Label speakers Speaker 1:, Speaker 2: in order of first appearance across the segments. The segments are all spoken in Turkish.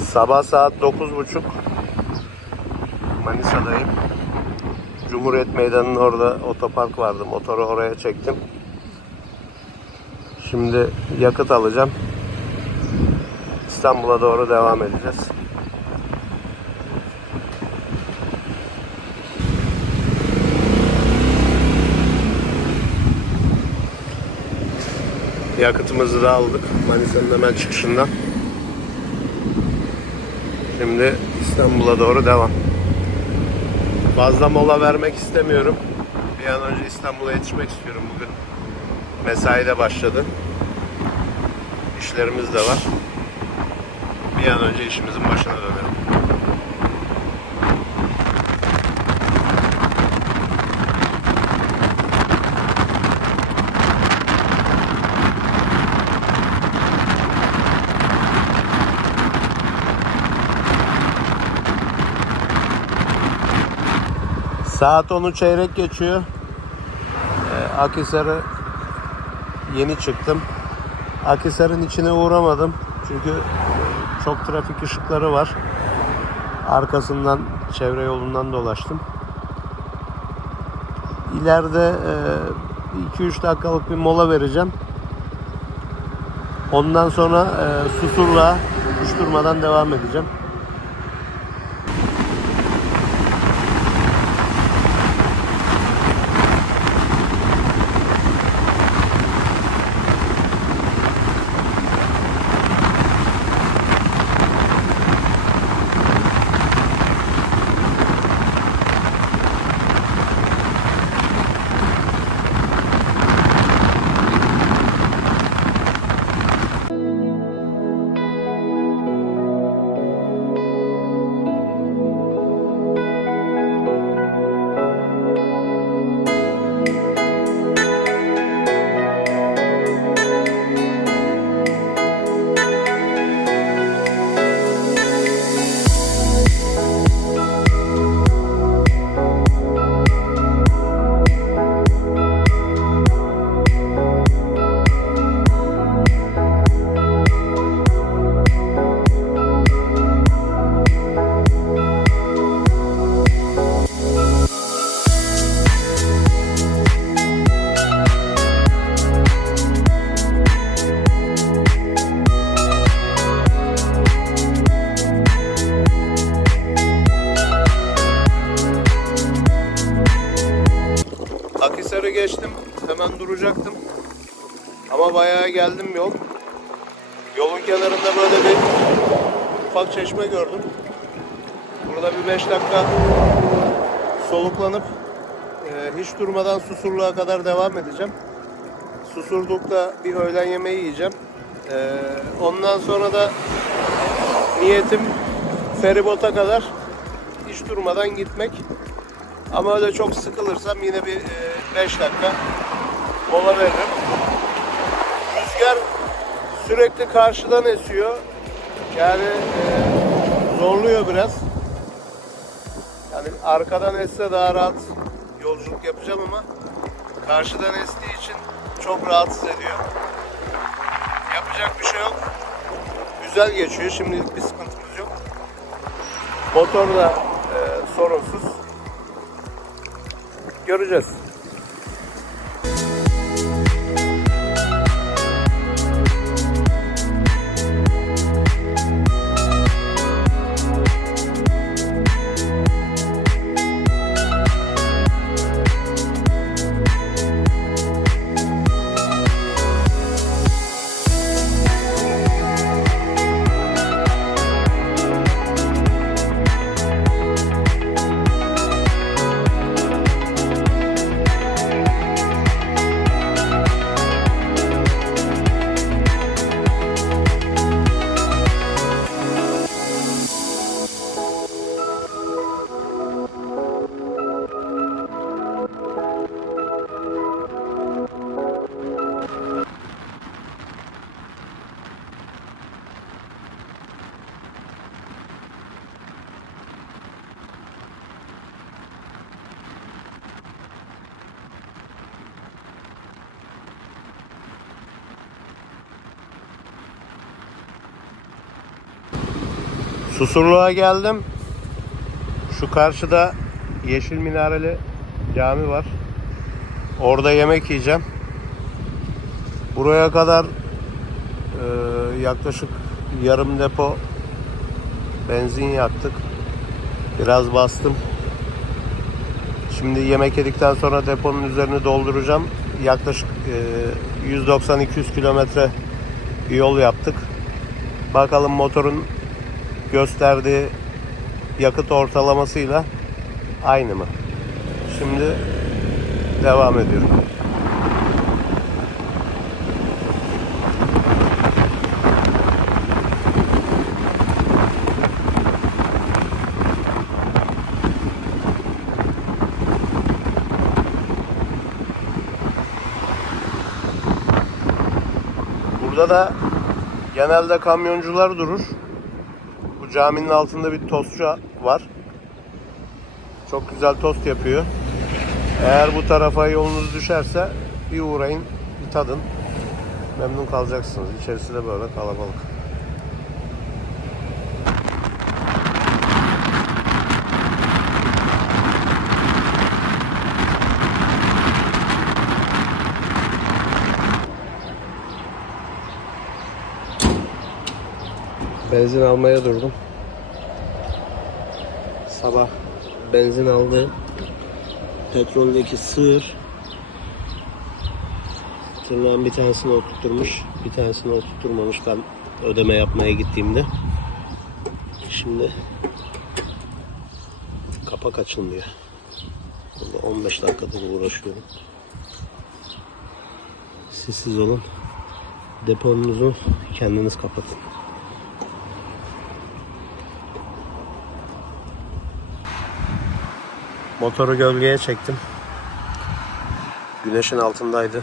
Speaker 1: Sabah saat 9.30 Manisa'dayım. Cumhuriyet Meydanı'nın orada otopark vardı. Motoru oraya çektim. Şimdi yakıt alacağım. İstanbul'a doğru devam edeceğiz. Yakıtımızı da aldık Manisa'nın hemen çıkışından. Şimdi İstanbul'a doğru devam. Fazla mola vermek istemiyorum. Bir an önce İstanbul'a yetişmek istiyorum bugün. Mesai de başladı. İşlerimiz de var. Bir an önce işimizin başına dönelim. Saat 10'u çeyrek geçiyor. Ee, yeni çıktım. Akhisar'ın içine uğramadım. Çünkü e, çok trafik ışıkları var. Arkasından çevre yolundan dolaştım. İleride 2-3 dakikalık bir mola vereceğim. Ondan sonra e, Susurluğa hiç durmadan devam edeceğim. 15 dakika soluklanıp e, hiç durmadan susurluğa kadar devam edeceğim. Susurdukta bir öğlen yemeği yiyeceğim. E, ondan sonra da niyetim feribota kadar hiç durmadan gitmek. Ama öyle çok sıkılırsam yine bir 5 e, dakika mola veririm. Rüzgar sürekli karşıdan esiyor. Yani e, zorluyor biraz. Arkadan esse daha rahat yolculuk yapacağım ama karşıdan estiği için çok rahatsız ediyor. Yapacak bir şey yok. Güzel geçiyor. Şimdilik bir sıkıntımız yok. Motor da e, sorunsuz. Göreceğiz. Susurluğa geldim. Şu karşıda yeşil minareli cami var. Orada yemek yiyeceğim. Buraya kadar e, yaklaşık yarım depo benzin yaktık. Biraz bastım. Şimdi yemek yedikten sonra deponun üzerini dolduracağım. Yaklaşık e, 190-200 kilometre yol yaptık. Bakalım motorun gösterdiği yakıt ortalamasıyla aynı mı? Şimdi devam ediyorum. Burada da genelde kamyoncular durur. Caminin altında bir tostçu var. Çok güzel tost yapıyor. Eğer bu tarafa yolunuz düşerse bir uğrayın, bir tadın. Memnun kalacaksınız. İçerisi de böyle kalabalık. Benzin almaya durdum. Sabah benzin aldı. Petroldeki sığır tırnağın bir tanesini oturtmuş, bir tanesini oturtmamış ben ödeme yapmaya gittiğimde. Şimdi kapak açılmıyor. Burada 15 dakikadır uğraşıyorum. Sessiz olun. Deponunuzu kendiniz kapatın. Motoru gölgeye çektim. Güneşin altındaydı.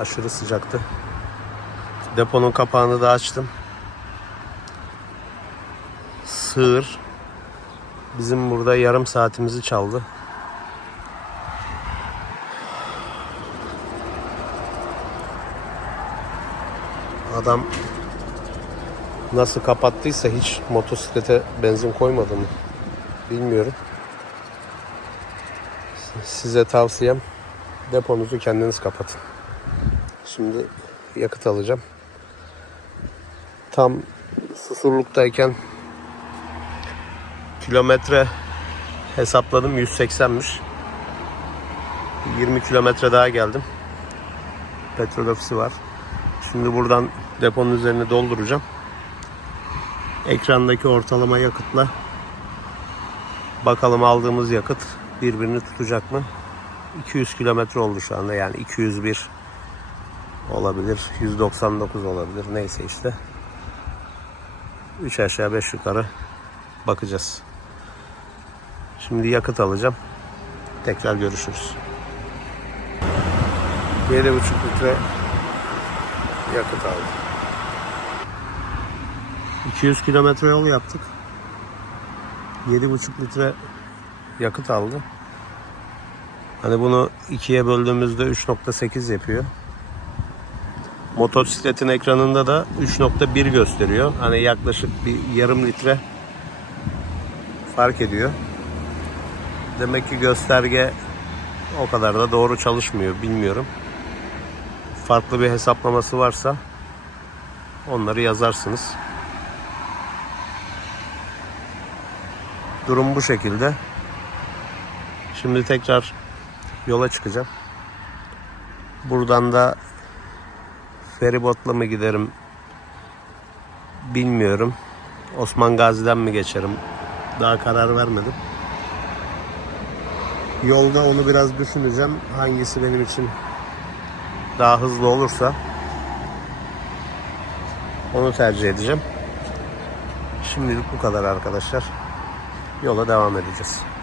Speaker 1: Aşırı sıcaktı. Deponun kapağını da açtım. Sığır bizim burada yarım saatimizi çaldı. Adam nasıl kapattıysa hiç motosiklete benzin koymadı mı bilmiyorum. Size tavsiyem deponuzu kendiniz kapatın. Şimdi yakıt alacağım. Tam susurluktayken kilometre hesapladım 180'miş. 20 kilometre daha geldim. Petrol ofisi var. Şimdi buradan deponun üzerine dolduracağım. Ekrandaki ortalama yakıtla bakalım aldığımız yakıt birbirini tutacak mı? 200 kilometre oldu şu anda yani 201 olabilir 199 olabilir neyse işte 3 aşağı 5 yukarı bakacağız. Şimdi yakıt alacağım. Tekrar görüşürüz. 7,5 litre yakıt aldım. 200 kilometre yol yaptık. 7,5 litre yakıt aldı. Hani bunu ikiye böldüğümüzde 3.8 yapıyor. Motosikletin ekranında da 3.1 gösteriyor. Hani yaklaşık bir yarım litre fark ediyor. Demek ki gösterge o kadar da doğru çalışmıyor bilmiyorum. Farklı bir hesaplaması varsa onları yazarsınız. Durum bu şekilde. Şimdi tekrar yola çıkacağım. Buradan da feribotla mı giderim bilmiyorum. Osman Gazi'den mi geçerim? Daha karar vermedim. Yolda onu biraz düşüneceğim. Hangisi benim için daha hızlı olursa onu tercih edeceğim. Şimdilik bu kadar arkadaşlar. Yola devam edeceğiz.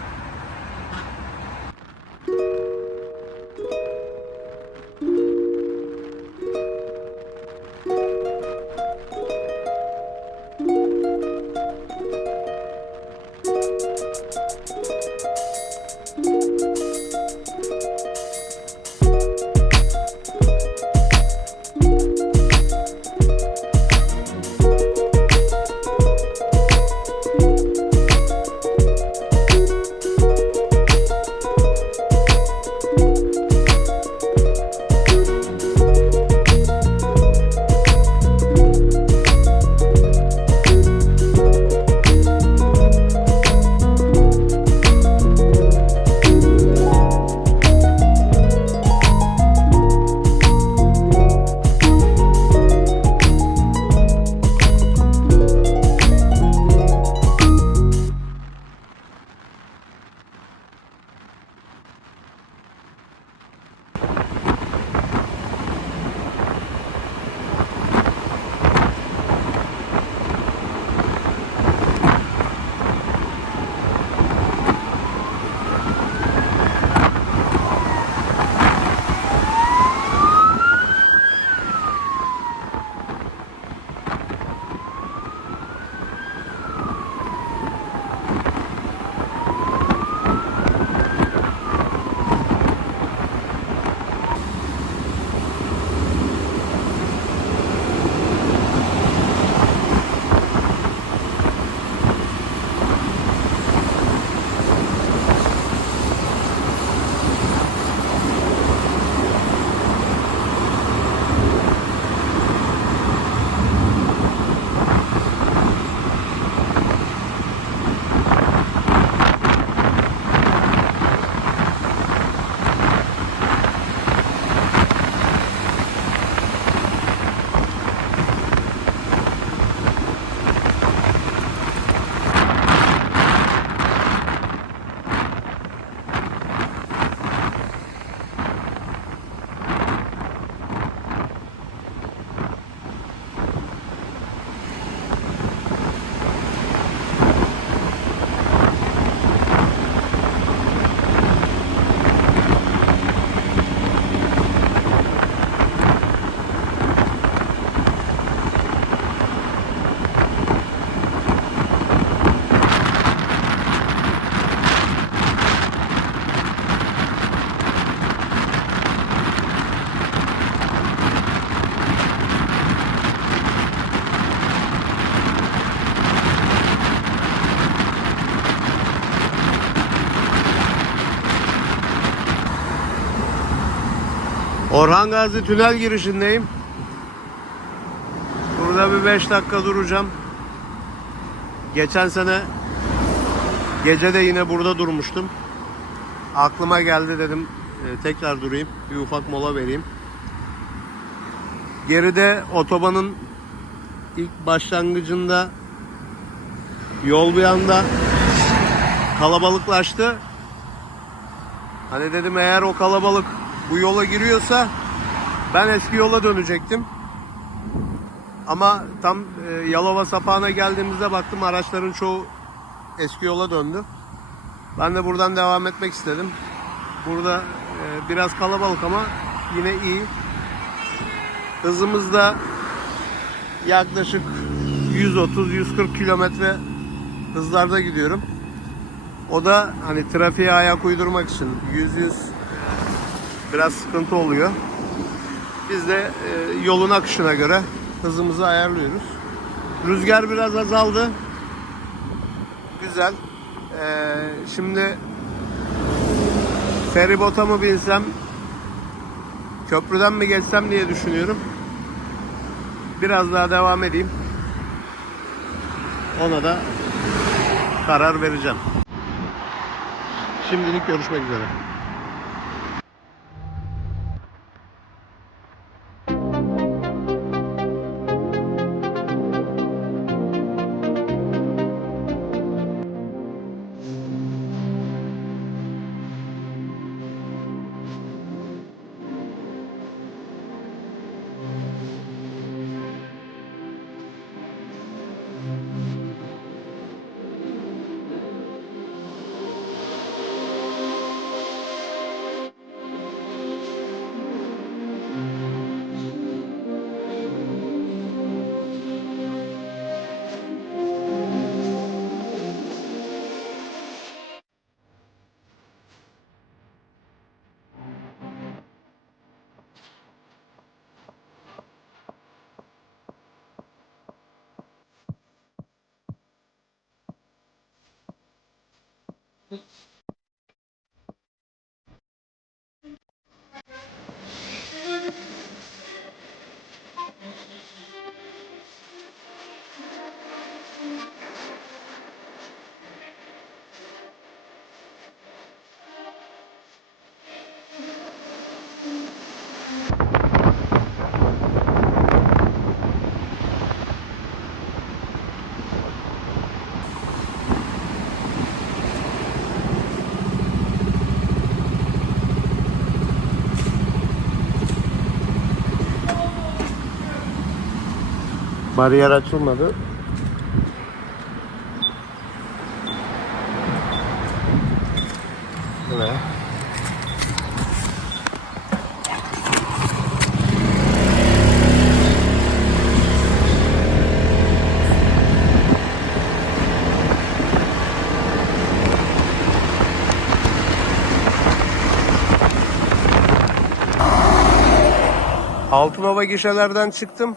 Speaker 1: Orhan Gazi tünel girişindeyim. Burada bir 5 dakika duracağım. Geçen sene gece de yine burada durmuştum. Aklıma geldi dedim e, tekrar durayım. Bir ufak mola vereyim. Geride otobanın ilk başlangıcında yol bir anda kalabalıklaştı. Hani dedim eğer o kalabalık bu yola giriyorsa ben eski yola dönecektim. Ama tam e, Yalova sapağına geldiğimizde baktım araçların çoğu eski yola döndü. Ben de buradan devam etmek istedim. Burada e, biraz kalabalık ama yine iyi. Hızımız da yaklaşık 130-140 kilometre hızlarda gidiyorum. O da hani trafiğe ayak uydurmak için 100-100 e, biraz sıkıntı oluyor. Biz de e, yolun akışına göre hızımızı ayarlıyoruz. Rüzgar biraz azaldı. Güzel. E, şimdi feribota mı binsem köprüden mi geçsem diye düşünüyorum. Biraz daha devam edeyim. Ona da karar vereceğim. Şimdilik görüşmek üzere. Bariyer açılmadı. Ne? Altınova gişelerden çıktım.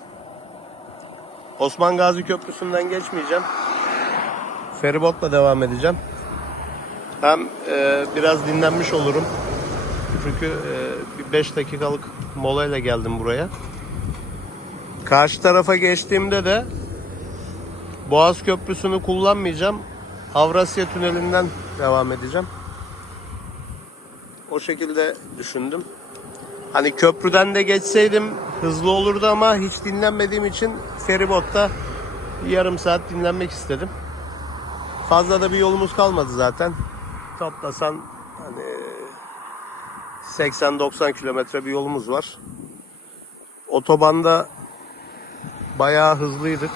Speaker 1: Osman Gazi Köprüsü'nden geçmeyeceğim. Feribotla devam edeceğim. Hem e, biraz dinlenmiş olurum. Çünkü e, bir 5 dakikalık molayla geldim buraya. Karşı tarafa geçtiğimde de Boğaz Köprüsü'nü kullanmayacağım. Avrasya Tüneli'nden devam edeceğim. O şekilde düşündüm. Hani köprüden de geçseydim hızlı olurdu ama hiç dinlenmediğim için feribotta yarım saat dinlenmek istedim. Fazla da bir yolumuz kalmadı zaten. Toplasan hani 80-90 kilometre bir yolumuz var. Otobanda bayağı hızlıydık.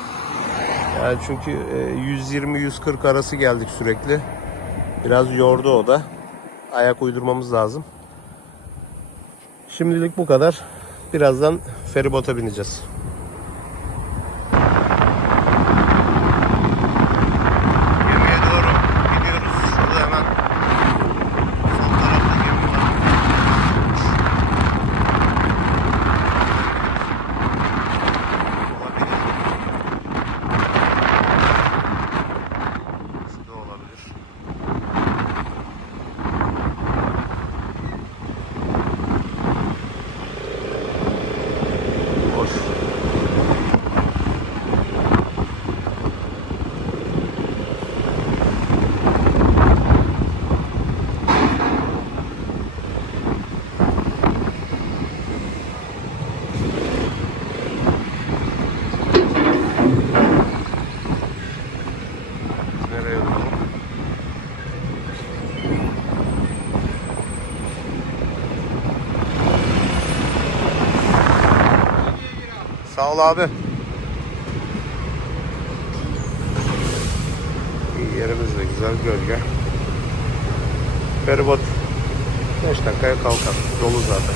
Speaker 1: Yani çünkü e, 120-140 arası geldik sürekli. Biraz yordu o da. Ayak uydurmamız lazım. Şimdilik bu kadar. Birazdan feribota bineceğiz. Gemiye doğru gidiyoruz. Şurada hemen sol tarafta gemi var. Olabilir. Şu da olabilir. Sağ ol abi. İyi yerimiz de güzel gölge. Feribot 5 dakikaya kalkar. Dolu zaten.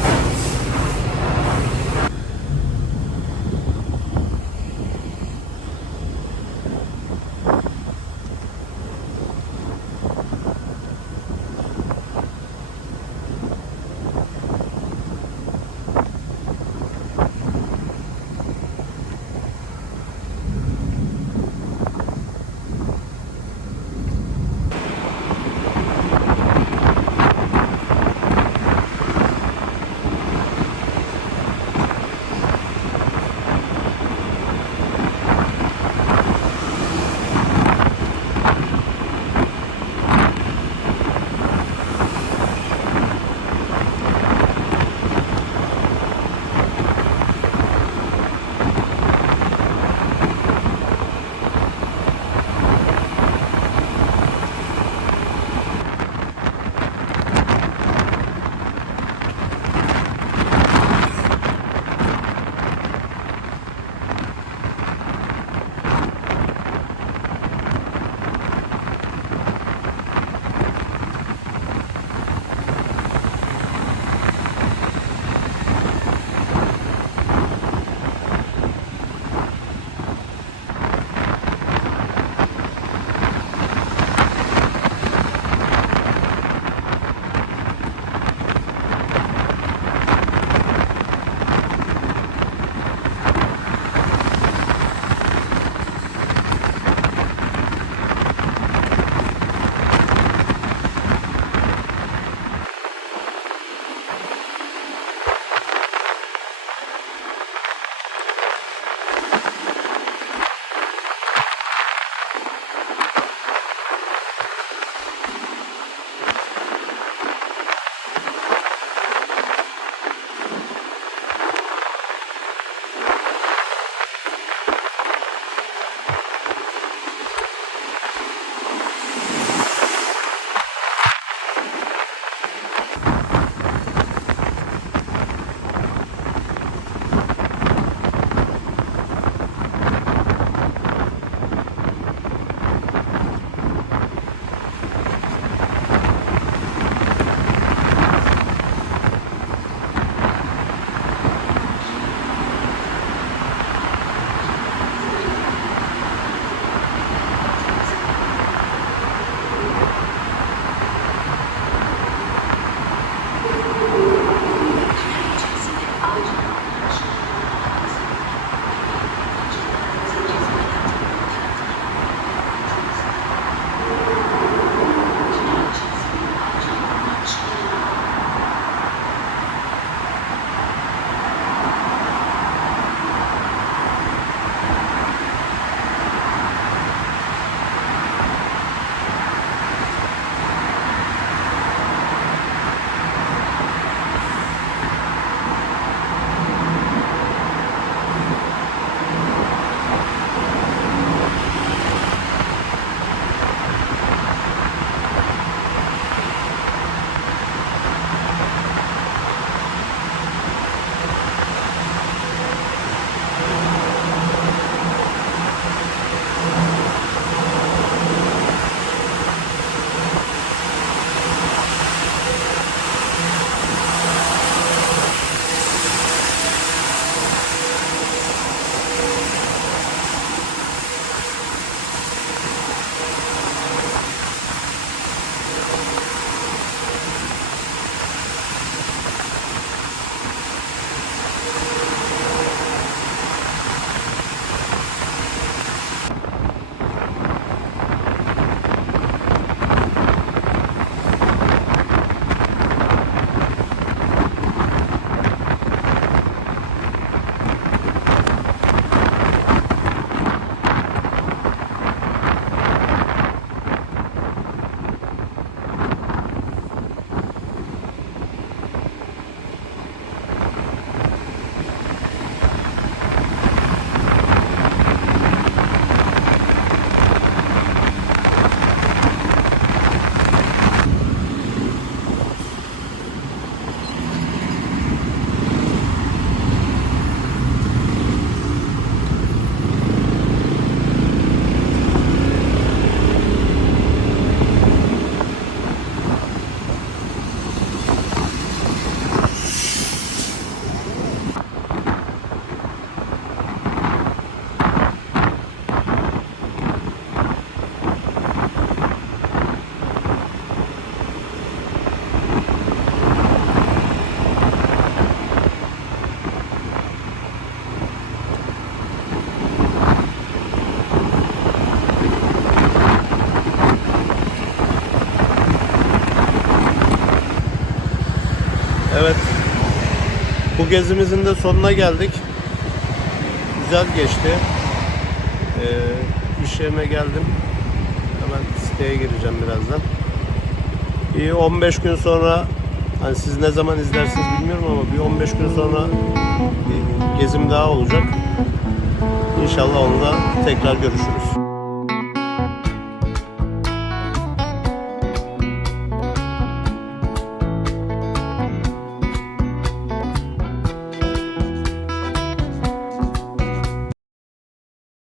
Speaker 1: Bu gezimizin de sonuna geldik. Güzel geçti. Ee, iş yerine geldim. Hemen siteye gireceğim birazdan. Bir 15 gün sonra hani siz ne zaman izlersiniz bilmiyorum ama bir 15 gün sonra bir gezim daha olacak. İnşallah onda tekrar görüşürüz.